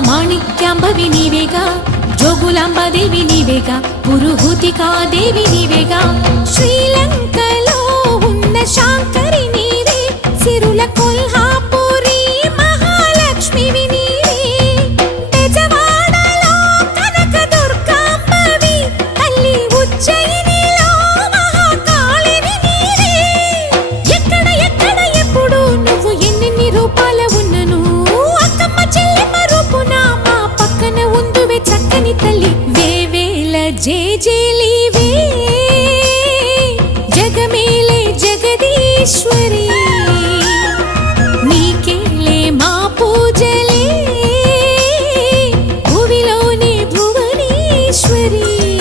మాణిక్యాంబవి నీవేగా, జోగులాంబాదేవి నీవేగా, పురుహూతికాదేవి నీవేగా. శ్రీలంకలో ఉన్న శాంకరి నీవే, సిరుల కొల్హాపురి మహాలక్ష్మివి నీవే. బెజవాడలో కనక దుర్గాంబవి, తల్లి ఉజ్జయినిలో మహాకాళివి నీవే. ఎక్కడ ఎక్కడ ఎప్పుడు నువ్వు ఎన్నెన్ని రూపాల ఉన్నను, అక్కమ్మ చెల్లెమ్మ రూపున మా పక్కన ఉందువే చక్కని తల్లి. వేవేల జేజేలివే, జగమేలే జగదీశ్వరి.